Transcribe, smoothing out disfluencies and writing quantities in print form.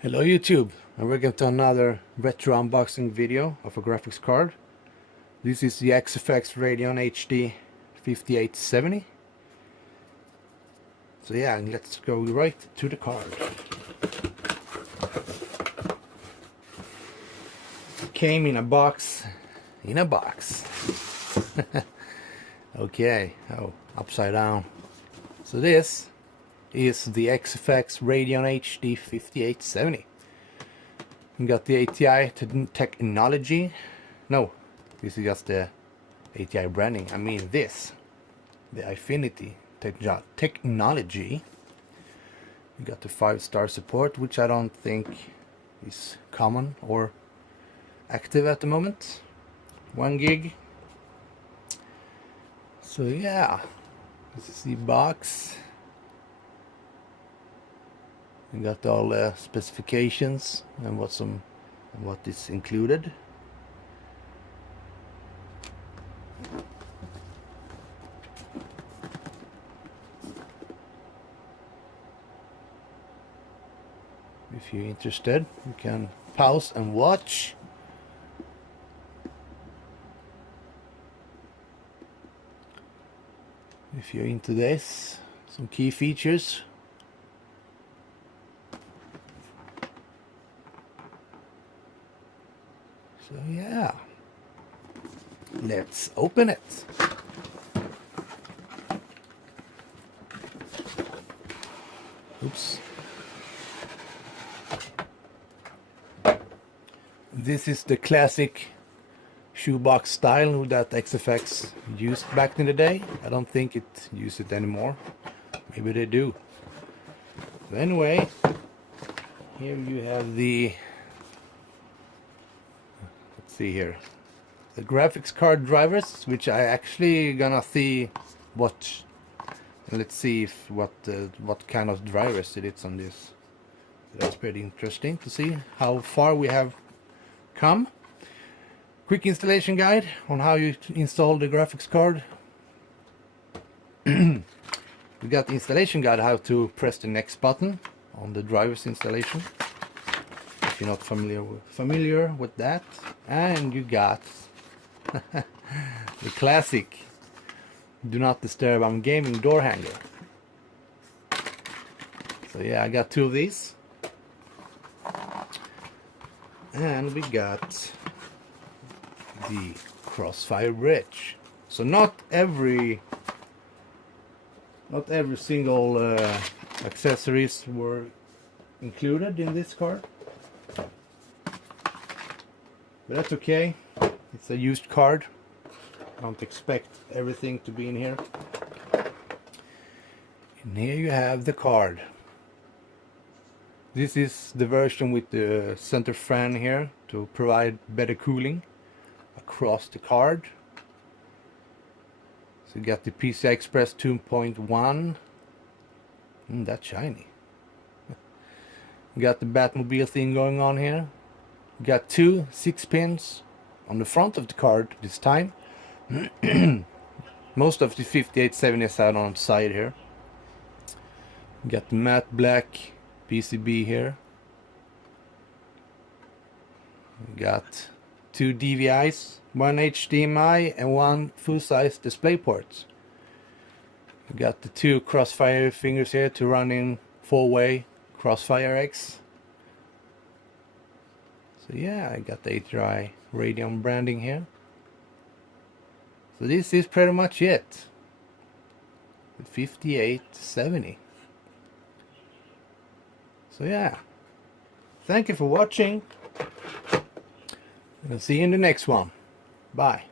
Hello YouTube, and welcome to another retro unboxing video of a graphics card. This is the XFX Radeon HD 5870. So yeah, let's go right to the card. Came in a box, Okay, oh, upside down. So this is the XFX Radeon HD 5870. We got the ATI technology. No, this is just the ATI branding. I mean this, the Affinity technology. We got the 5-star support, which I don't think is common or active at the moment. 1 gig. So yeah, this is the box. We got all the specifications and what is included. If you're interested, you can pause and watch. If you're into this, some key features. So yeah, let's open it. Oops. This is the classic shoebox style that XFX used back in the day. I don't think it uses it anymore. Maybe they do. But anyway, here you have the, let's see here, the graphics card drivers, which I actually gonna see what, let's see if what kind of drivers it is on this. That's pretty interesting to see how far we have come. Quick installation guide on how you install the graphics card. We got the installation guide how to press the next button on the driver's installation, if you're not familiar with that. And you got the classic do not disturb I'm gaming door hanger. So yeah, I got 2 of these. And we got the crossfire bridge. So not every single accessories were included in this card, but that's okay. It's a used card. I don't expect everything to be in here. And here you have the card. This is the version with the center fan here to provide better cooling across the card. So you got the PCI Express 2.1. That's shiny. We got the Batmobile thing going on here. We got 2 6-pins on the front of the card this time. Most of the 5870 is out on the side here. We got the matte black PCB here. We got 2 DVIs, 1 HDMI and 1 full-size DisplayPort. We got the 2 Crossfire fingers here to run in 4-way Crossfire X. So yeah, I got the ATI Radeon branding here. So this is pretty much it. The 5870. So yeah, thank you for watching. And I'll see you in the next one. Bye.